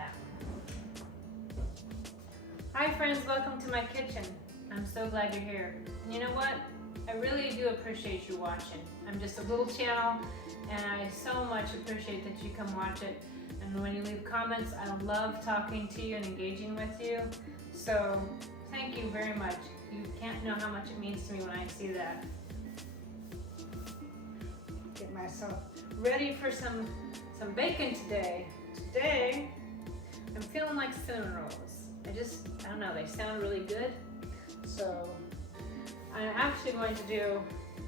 that one. Hi friends, welcome to my kitchen. I'm so glad you're here. And you know what? I really do appreciate you watching. I'm just a little channel and I so much appreciate that you come watch it. And when you leave comments, I love talking to you and engaging with you. So thank you very much. You can't know how much it means to me when I see that. Get myself ready for some bacon today. Today, I'm feeling like cinnamon rolls. I don't know, they sound really good. So I'm actually going to do,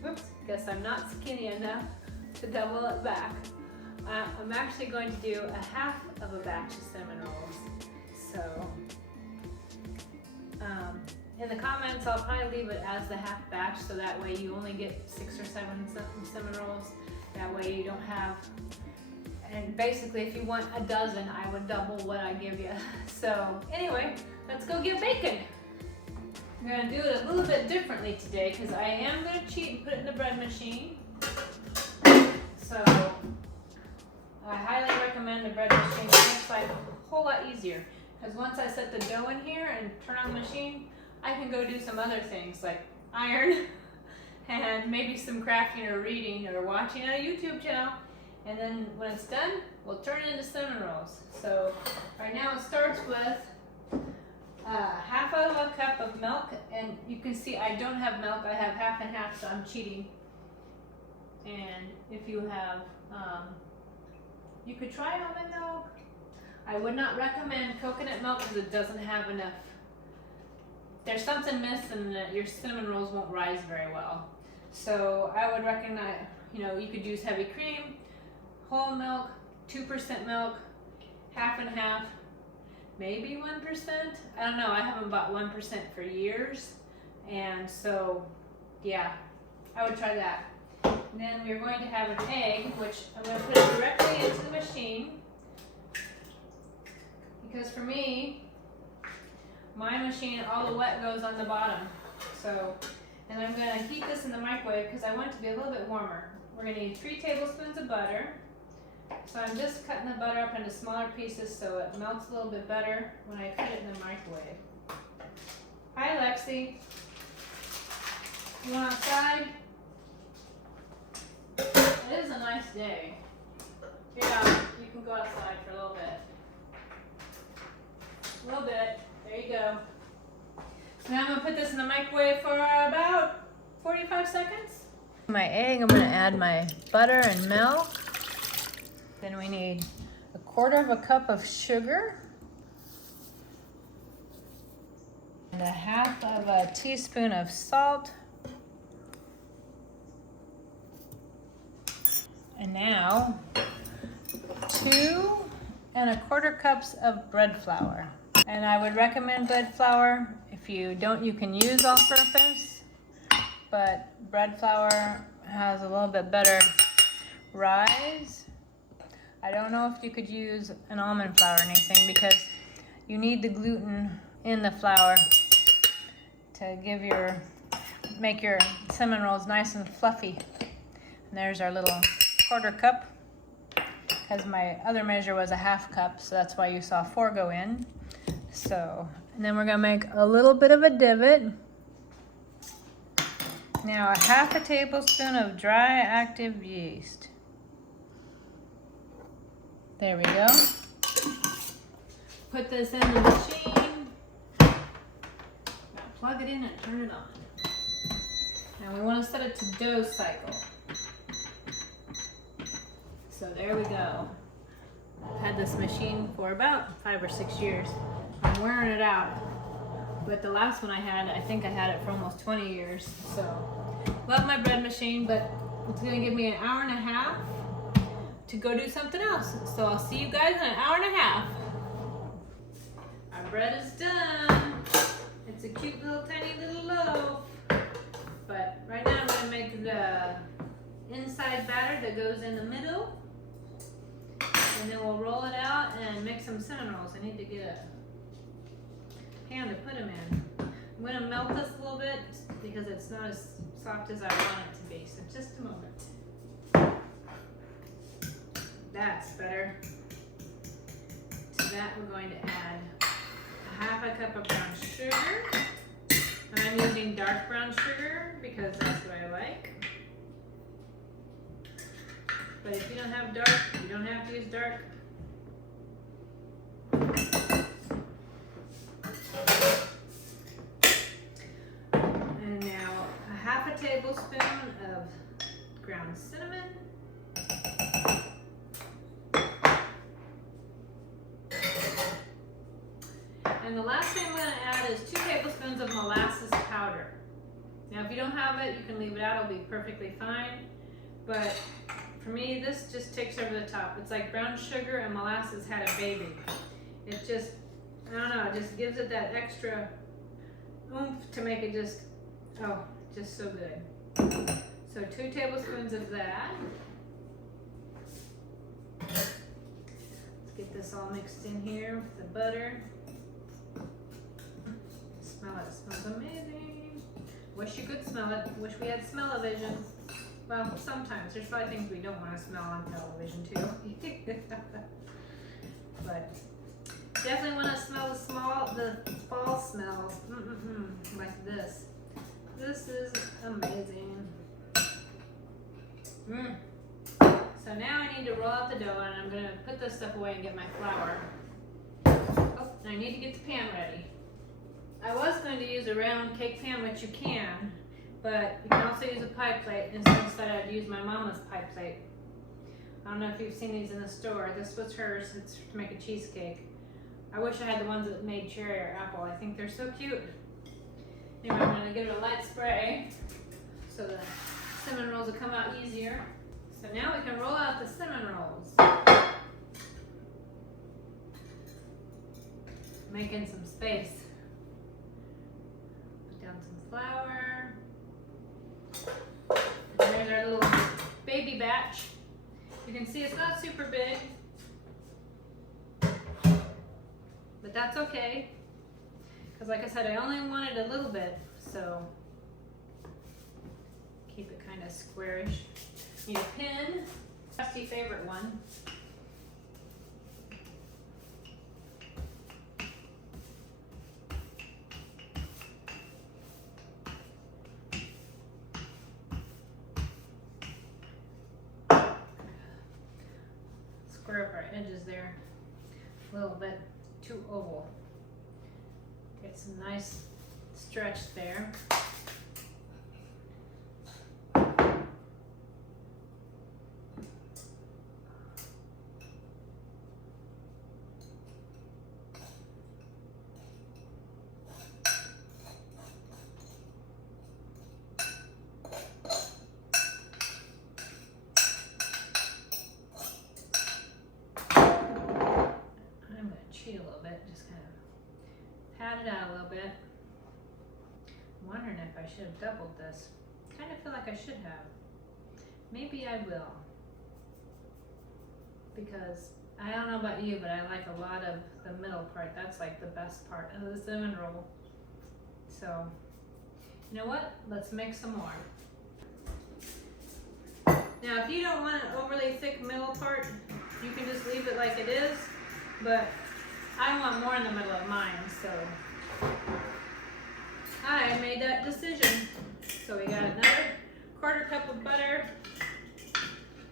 whoops, guess I'm not skinny enough to double it back. I'm actually going to do a half of a batch of cinnamon rolls. So in the comments, I'll probably leave it as the half batch so that way you only get 6 or 7 cinnamon rolls. That way you don't have, and basically if you want a dozen, I would double what I give you. So anyway, let's go get bacon. I'm gonna do it a little bit differently today because I am gonna cheat and put it in the bread machine. So I highly recommend the bread machine. It makes life a whole lot easier because once I set the dough in here and turn on the machine, I can go do some other things like iron and maybe some crafting or reading or watching on a YouTube channel. And then when it's done, we'll turn it into cinnamon rolls. So right now it starts with half of a cup of milk, and you can see I don't have milk, I have half and half, so I'm cheating. And if you have, you could try almond milk. I would not recommend coconut milk because it doesn't have enough. There's something missing that your cinnamon rolls won't rise very well. So I would recommend, you could use heavy cream, whole milk, 2% milk, half and half, maybe 1%. I don't know, I haven't bought 1% for years. And so, yeah, I would try that. And then we're going to have an egg, which I'm going to put it directly into the machine. Because for me, my machine, all the wet goes on the bottom. So, and I'm going to heat this in the microwave because I want it to be a little bit warmer. We're going to need 3 tablespoons of butter. So I'm just cutting the butter up into smaller pieces so it melts a little bit better when I put it in the microwave. Hi Lexi. You want outside? It is a nice day. Yeah, you can go outside for a little bit. A little bit. There you go. So now I'm going to put this in the microwave for about 45 seconds. My egg, I'm going to add my butter and milk. Then we need 1/4 cup of sugar. And 1/2 teaspoon of salt. And now 2 1/4 cups of bread flour. And I would recommend bread flour. If you don't, you can use all-purpose. But bread flour has a little bit better rise. I don't know if you could use an almond flour or anything because you need the gluten in the flour to make your cinnamon rolls nice and fluffy. And there's our little 1/4 cup because my other measure was a 1/2 cup, so that's why you saw 4 go in. So, and then we're gonna make a little bit of a divot. Now 1/2 tablespoon of dry active yeast. There we go. Put this in the machine. Now plug it in and turn it on. Now we want to set it to dough cycle. So there we go. I've had this machine for about 5 or 6 years. I'm wearing it out. But the last one I had, I think I had it for almost 20 years. So love my bread machine, but it's going to give me 1.5 hours to go do something else. So I'll see you guys in 1.5 hours. Our bread is done. It's a cute little tiny little loaf. But right now I'm going to make the inside batter that goes in the middle. And then we'll roll it out and make some cinnamon rolls. I need to get a pan to put them in. I'm going to melt this a little bit because it's not as soft as I want it to be. So just a moment. That's better. To that, we're going to add a half a cup of brown sugar. And I'm using dark brown sugar because that's what I like. But if you don't have dark, you don't have to use dark. And now a half a tablespoon of ground cinnamon. And the last thing I'm going to add is 2 tablespoons of molasses powder. Now if you don't have it, you can leave it out, it'll be perfectly fine. But for me, this just takes over the top. It's like brown sugar and molasses had a baby. It just, I don't know, it just gives it that extra oomph to make it just, oh, just so good. So 2 tablespoons of that. Let's get this all mixed in here with the butter. Smell it, it smells amazing. Wish you could smell it. Wish we had smell-o-vision. Well, sometimes. There's probably things we don't want to smell on television too. But definitely want to smell the fall smells. Like this. This is amazing. So now I need to roll out the dough, and I'm going to put this stuff away and get my flour. Oh, and I need to get the pan ready. I was going to use a round cake pan, which you can, but you can also use a pie plate. Instead, I'd use my mama's pie plate. I don't know if you've seen these in the store. This was hers. It's to make a cheesecake. I wish I had the ones that made cherry or apple. I think they're so cute. Anyway, I'm going to give it a light spray so the cinnamon rolls will come out easier. So now we can roll out the cinnamon rolls. Making some space. Put down some flour. And there's our little baby batch. You can see it's not super big, but that's okay. Because like I said, I only wanted a little bit, so keep it kind of squarish. Need a pin, trusty favorite one. Square up our edges there a little bit too oval. Get some nice stretch there. Cheat a little bit, just kind of pat it out a little bit. I'm wondering if I should have doubled this. Kind of feel like I should have. Maybe I will. Because I don't know about you, but I like a lot of the middle part. That's like the best part of the cinnamon roll. So, you know what? Let's make some more. Now, if you don't want an overly thick middle part, you can just leave it like it is. But I want more in the middle of mine, so I made that decision. So we got another 1/4 cup of butter,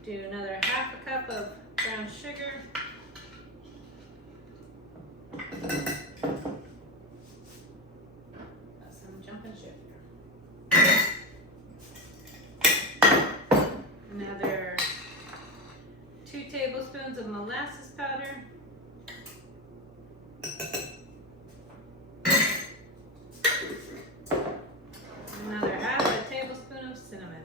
do another 1/2 cup of brown sugar, got some jumping sugar, another 2 tablespoons of molasses powder, another 1/2 tablespoon of cinnamon.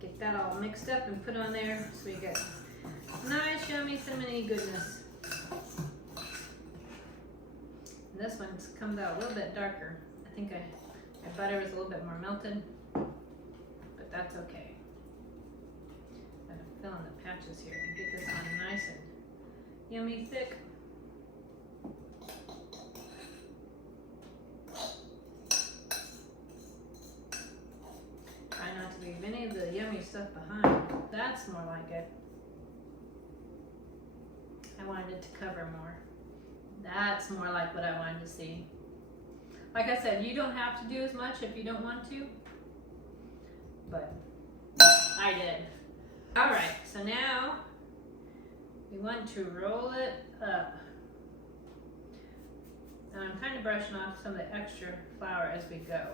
Get that all mixed up and put on there so we get nice, yummy, cinnamony goodness. And this one comes out a little bit darker. I think my butter is a little bit more melted, but that's okay. I'm gonna fill in the patches here and get this on nice and yummy thick. Try not to leave any of the yummy stuff behind. That's more like it. I wanted it to cover more. That's more like what I wanted to see. Like I said, you don't have to do as much if you don't want to, but I did. All right, so now we want to roll it up. And I'm kind of brushing off some of the extra flour as we go,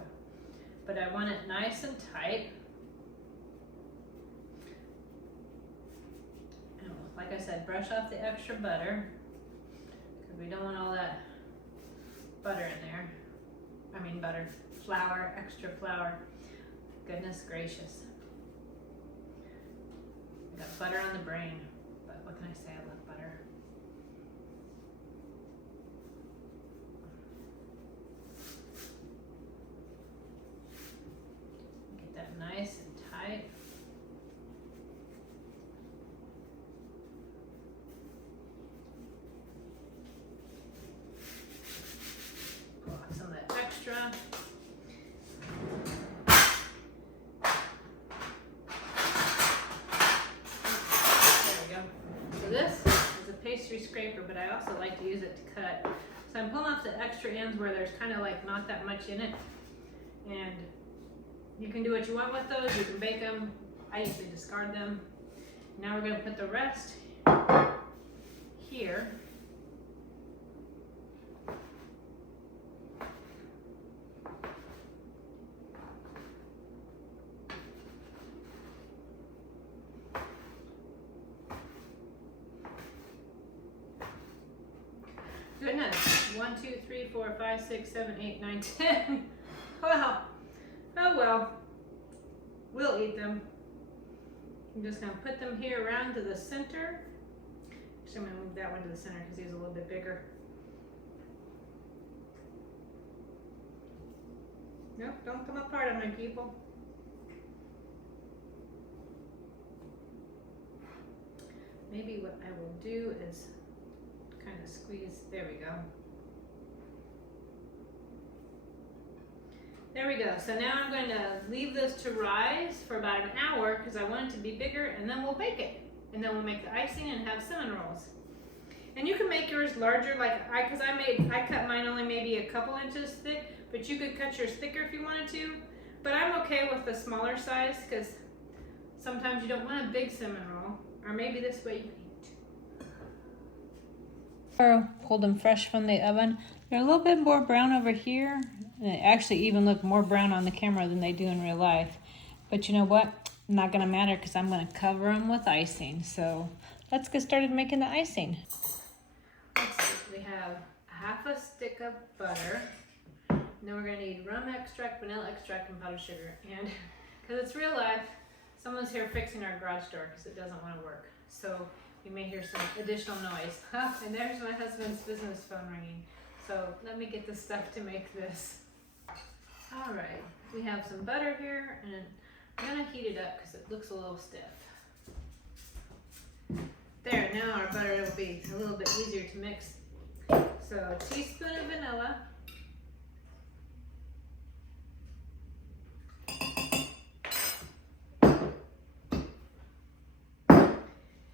but I want it nice and tight. And like I said, brush off the extra butter, because we don't want all that butter in there. I mean flour, extra flour. Goodness gracious. I got butter on the brain, but what can I say, I love butter. Get that nice and tight. Pull off some of that extra. Scraper, but I also like to use it to cut. So I'm pulling off the extra ends where there's kind of like not that much in it, and you can do what you want with those. You can bake them. I usually discard them. Now we're going to put the rest here. Goodness, 1, 2, 3, 4, 5, 6, 7, 8, 9, 10. Well, oh well, we'll eat them. I'm just gonna put them here around to the center. Actually, I'm gonna move that one to the center because he's a little bit bigger. Nope, don't come apart on my people. Maybe what I will do is kind of squeeze, there we go. There we go. So now I'm going to leave this to rise for about an hour because I want it to be bigger, and then we'll bake it. And then we'll make the icing and have cinnamon rolls. And you can make yours larger, like I cut mine only maybe a couple inches thick, but you could cut yours thicker if you wanted to. But I'm okay with the smaller size because sometimes you don't want a big cinnamon roll, or maybe this way you can pulled them fresh from the oven. They're a little bit more brown over here. And they actually even look more brown on the camera than they do in real life. But you know what? Not gonna matter because I'm gonna cover them with icing. So let's get started making the icing. Let's see, we have half a stick of butter. And then we're gonna need rum extract, vanilla extract, and powdered sugar. And because it's real life, someone's here fixing our garage door because it doesn't want to work. So you may hear some additional noise. And there's my husband's business phone ringing. So let me get the stuff to make this. All right, we have some butter here, and I'm gonna heat it up because it looks a little stiff. There, now our butter will be a little bit easier to mix. So a teaspoon of vanilla.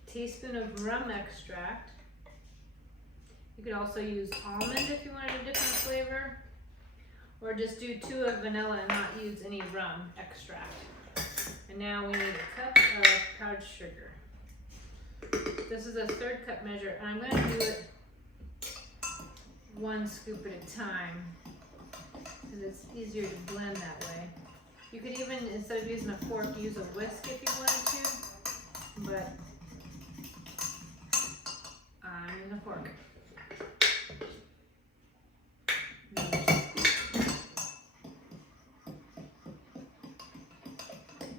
Teaspoon of rum extract. You could also use almond if you wanted a different flavor, or just do 2 of vanilla and not use any rum extract. And now we need a cup of powdered sugar. This is a 3rd cup measure, and I'm going to do it 1 scoop at a time because it's easier to blend that way. You could even, instead of using a fork, use a whisk if you wanted to, but I'm using a fork.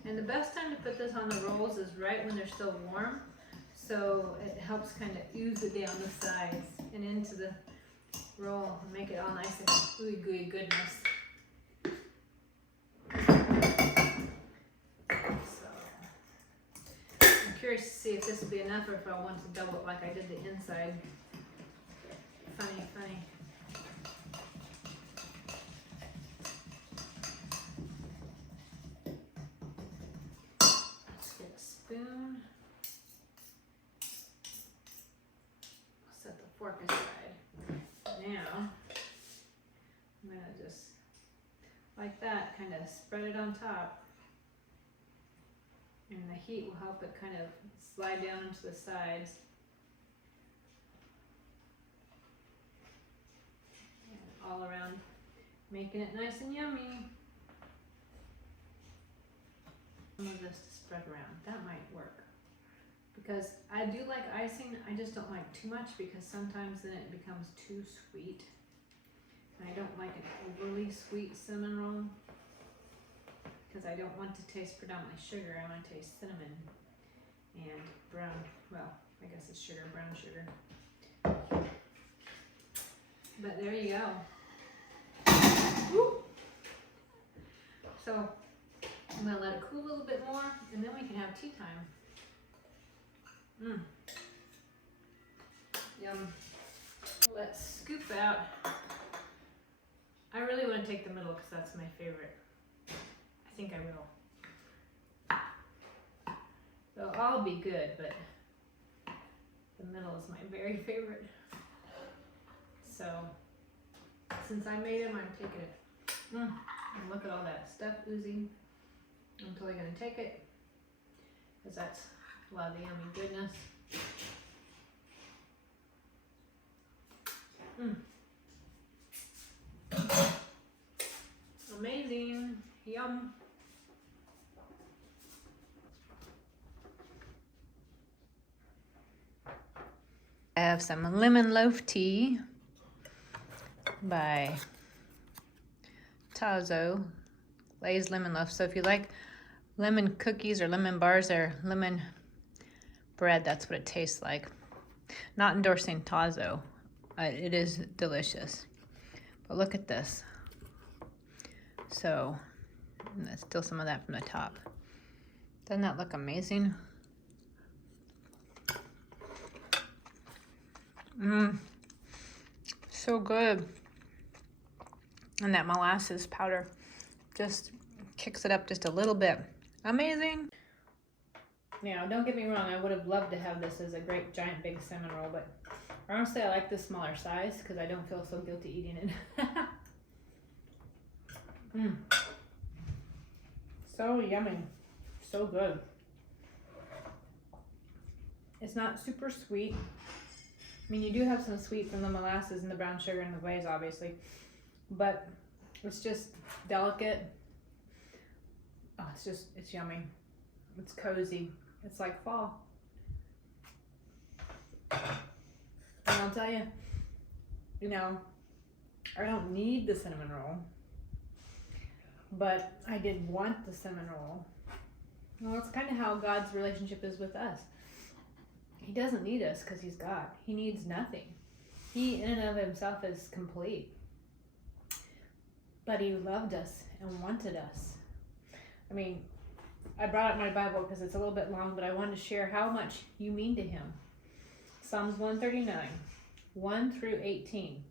And the best time to put this on the rolls is right when they're still warm, so it helps kind of ooze it down the sides and into the roll and make it all nice and ooey gooey goodness. So I'm curious to see if this will be enough or if I want to double it like I did the inside. Funny, funny. Let's get a spoon. fork aside. Now, I'm gonna just, like that, kind of spread it on top. And the heat will help it kind of slide down into the sides. And all around, making it nice and yummy. Some of this to spread around, that might work. Because I do like icing, I just don't like too much because sometimes then it becomes too sweet. And I don't like an overly sweet cinnamon roll because I don't want to taste predominantly sugar. I want to taste cinnamon and brown, well, I guess it's sugar, brown sugar. But there you go. Woo! So I'm gonna let it cool a little bit more and then we can have tea time. Yum. Let's scoop out. I really want to take the middle because that's my favorite. I think I will. They'll all be good, but the middle is my very favorite. So, since I made them, I'm taking it. And look at all that stuff oozing. I'm totally going to take it because that's a lot of the yummy goodness. Amazing. Yum. I have some lemon loaf tea by Tazo. Glaze lemon loaf. So if you like lemon cookies or lemon bars or lemon bread, that's what it tastes like. Not endorsing Tazo. It is delicious. But look at this. So, there's still some of that from the top. Doesn't that look amazing? So good. And that molasses powder just kicks it up just a little bit. Amazing. Now, don't get me wrong, I would have loved to have this as a great giant big cinnamon roll, but honestly I like the smaller size because I don't feel so guilty eating it. So yummy. So good. It's not super sweet. I mean, you do have some sweet from the molasses and the brown sugar and the glaze, obviously, but it's just delicate. Oh, it's yummy. It's cozy. It's like fall. And I'll tell you, I don't need the cinnamon roll, but I did want the cinnamon roll. Well, it's kind of how God's relationship is with us. He doesn't need us because he's God. He needs nothing. He in and of himself is complete. But he loved us and wanted us. I mean, I brought up my Bible because it's a little bit long, but I wanted to share how much you mean to him. Psalms 139, 1 through 18.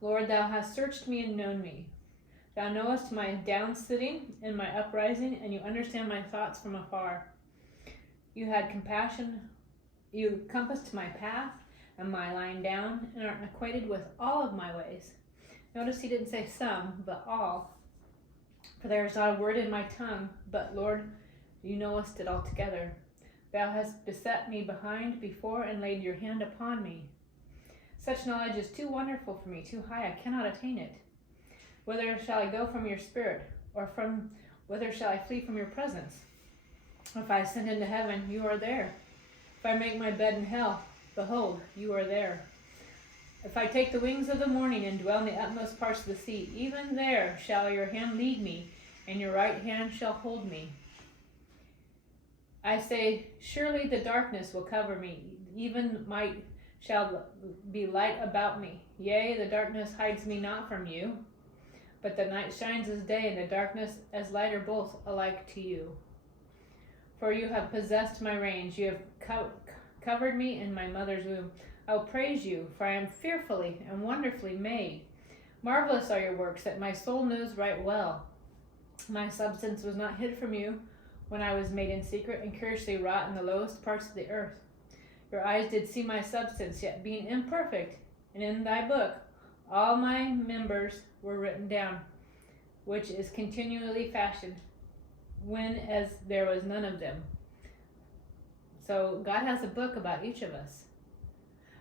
Lord, thou hast searched me and known me. Thou knowest my down sitting and my uprising, and you understand my thoughts from afar. You had compassion, you compassed my path and my lying down, and are acquainted with all of my ways. Notice he didn't say some, but all. For there is not a word in my tongue, but Lord, you knowest it altogether. Thou hast beset me behind, before, and laid your hand upon me. Such knowledge is too wonderful for me, too high, I cannot attain it. Whither shall I go from your spirit, or whither shall I flee from your presence? If I ascend into heaven, you are there. If I make my bed in hell, behold, you are there. If I take the wings of the morning and dwell in the utmost parts of the sea, even there shall your hand lead me, and your right hand shall hold me. I say, surely the darkness will cover me, even might shall be light about me. Yea, the darkness hides me not from you, but the night shines as day, and the darkness as light are both alike to you. For you have possessed my reins, you have covered me in my mother's womb. I will praise you, for I am fearfully and wonderfully made. Marvelous are your works, that my soul knows right well. My substance was not hid from you when I was made in secret and curiously wrought in the lowest parts of the earth. Your eyes did see my substance, yet being imperfect, and in thy book all my members were written down, which is continually fashioned, when as there was none of them. So God has a book about each of us.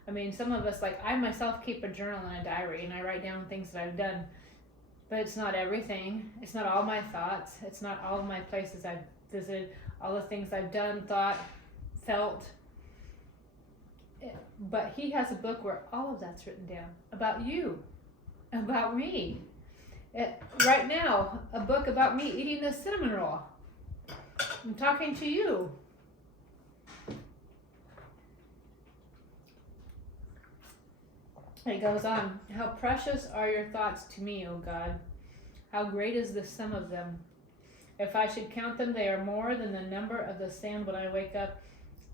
I mean, some of us, like I myself, keep a journal and a diary, and I write down things that I've done. But it's not everything. It's not all my thoughts. It's not all of my places I've visited, all the things I've done, thought, felt. But he has a book where all of that's written down about you, about me. Right now, a book about me eating this cinnamon roll. I'm talking to you. It goes on. How precious are your thoughts to me, O God. How great is the sum of them. If I should count them, they are more than the number of the sand. When I wake up,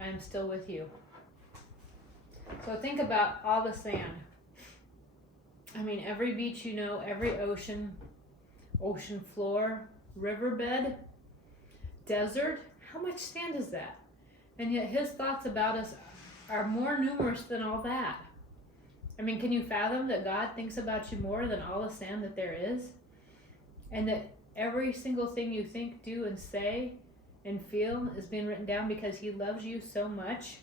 I am still with you. So think about all the sand. I mean, every beach you know, every ocean floor, riverbed, desert. How much sand is that? And yet his thoughts about us are more numerous than all that. I mean, can you fathom that God thinks about you more than all the sand that there is? And that every single thing you think, do, and say and feel is being written down because he loves you so much?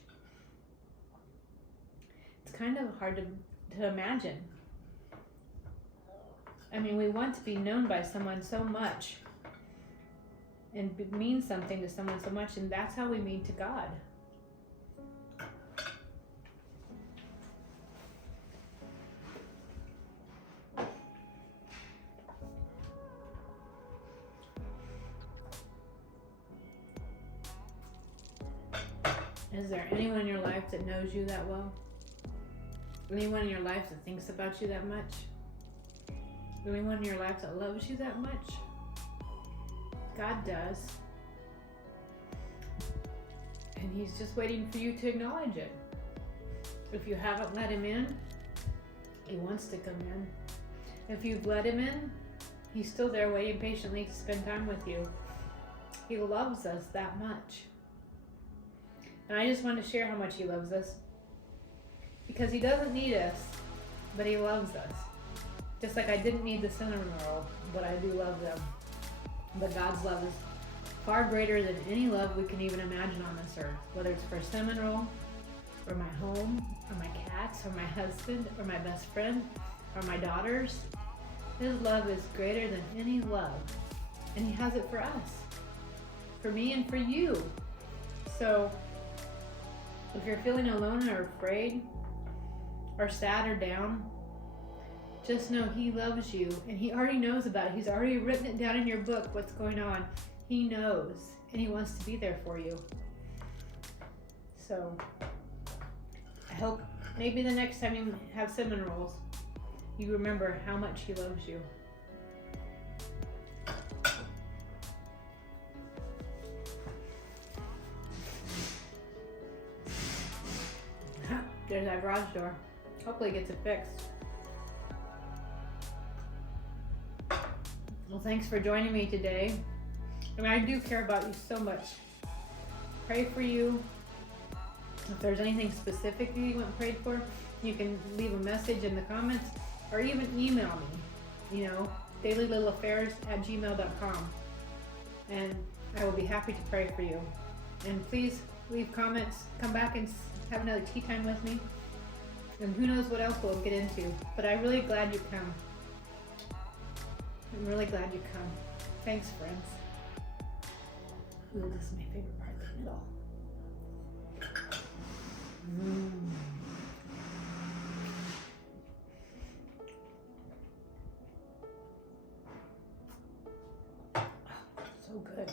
It's kind of hard to imagine. I mean, we want to be known by someone so much and mean something to someone so much, and that's how we mean to God. Is there anyone in your life that knows you that well? Anyone in your life that thinks about you that much? Anyone in your life that loves you that much? God does. And he's just waiting for you to acknowledge it. If you haven't let him in, he wants to come in. If you've let him in, he's still there waiting patiently to spend time with you. He loves us that much. And I just want to share how much he loves us. Because he doesn't need us, but he loves us. Just like I didn't need the cinnamon roll, but I do love them. But God's love is far greater than any love we can even imagine on this earth. Whether it's for a cinnamon roll, or my home, or my cats, or my husband, or my best friend, or my daughters. His love is greater than any love. And he has it for us. For me and for you. So, if you're feeling alone or afraid, or sad or down, just know he loves you, and he already knows about it. He's already written it down in your book, what's going on. He knows, and he wants to be there for you. So, I hope maybe the next time you have cinnamon rolls, you remember how much he loves you. There's that garage door. Hopefully it gets it fixed. Well, thanks for joining me today. I mean, I do care about you so much. Pray for you. If there's anything specific you want prayed for, you can leave a message in the comments or even email me, dailylittleaffairs@gmail.com. And I will be happy to pray for you. And please leave comments. Come back and have another tea time with me. And who knows what else we'll get into. But I'm really glad you come. I'm really glad you come. Thanks, friends. Ooh, this is my favorite part, the middle. Oh, so good.